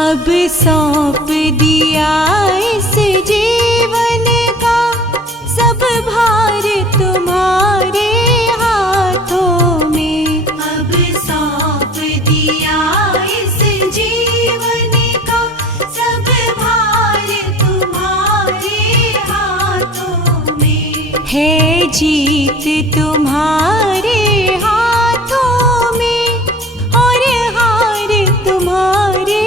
अब सौंप दिया इस जीवन का सब भार तुम्हारे हाथों में। अब सौंप दिया इस जीवन का सब भार तुम्हारे हाथों में। है जीत तुम्हारे हाथों में और हार तुम्हारे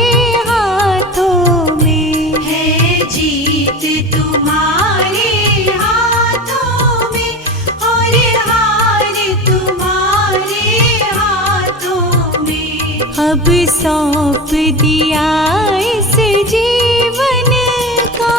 तुम्हारे हाथों में और हार तुम्हारे हाथों में। अब सौंप दिया इस जीवन का।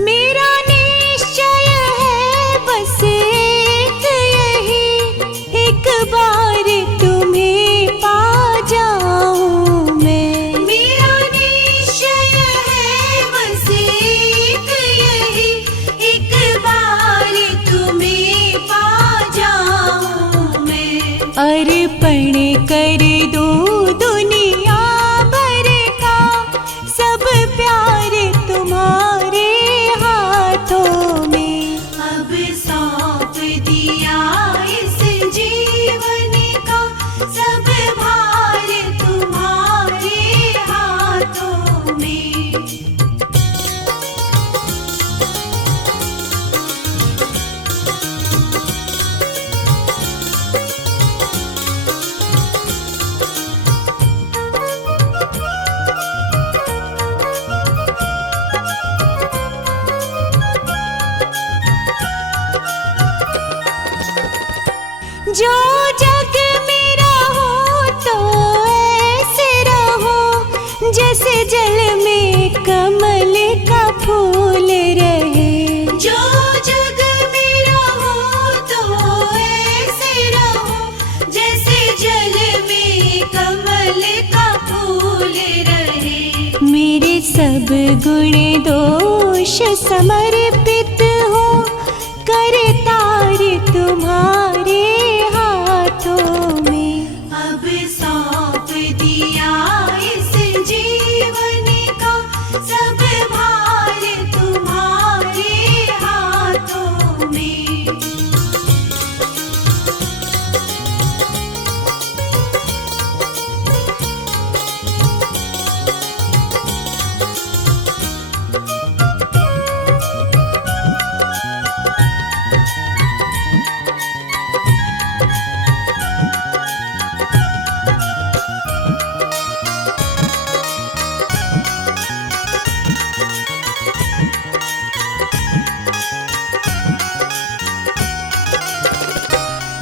मेरा निश्चय है बस एक यही, एक बार तुम्हें पा जाऊं मैं। मेरा निश्चय है बस एक यही, एक बार तुम्हें पा जाऊं मैं। अर्पण कर दूं दुनिया भर का सब प्यार तुम्हारे हाथों में। अब सौंप दिया इस जीवन का सब भार तुम्हारे हाथों में। जो जग मेरा हो तो ऐसे रहो जैसे जल में कमल का फूल रहे। जो जग मेरा हो तो ऐसे रहो जैसे जल में कमल का फूल रहे। मेरे सब गुण दोष समर्पित हो करतार तुम्हारे हाथों में। अब सौंप दिया इस जीवन का सब भार तुम्हारे हाथों में।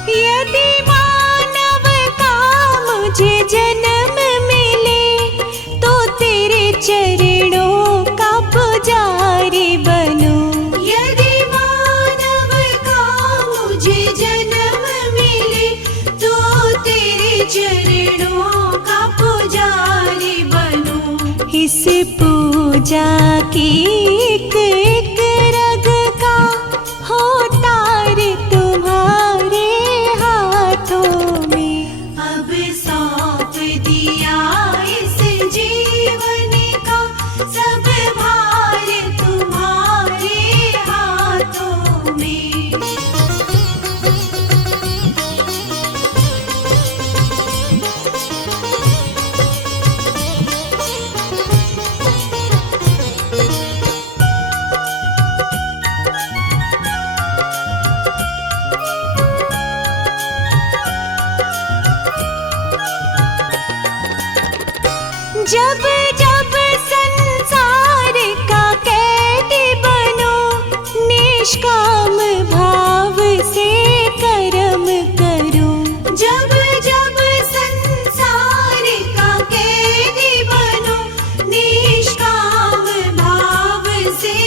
यदि मानव का मुझे जन्म मिले तो तेरे चरणों का पुजारी बनूं। यदि मानव का मुझे जन्म मिले तो तेरे चरणों का पुजारी बनूं। इस पूजा की एक एक रग का हो तार तुम्हारे हाथों में। अब सौंप दिया इस जीवन का सब भार तुम्हारे हाथों में। निष्काम भाव से कर्म करूं। जब जब संसार का कैदी बनूं, निष्काम भाव से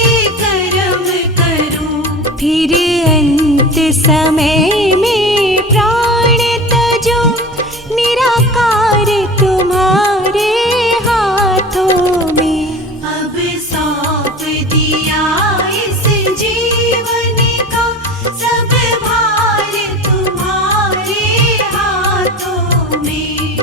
कर्म करूं। फिर अंत समय में प्राण तजूं, निराकार तुम्हारे हाथों में। अब सौंप दिया इस जीवन का सब भार तुम्हारे हाथों में।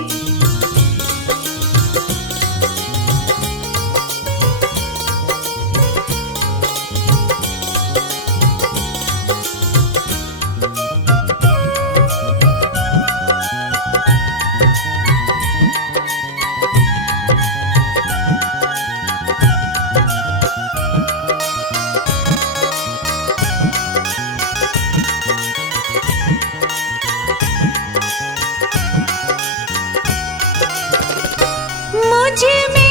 मुझ में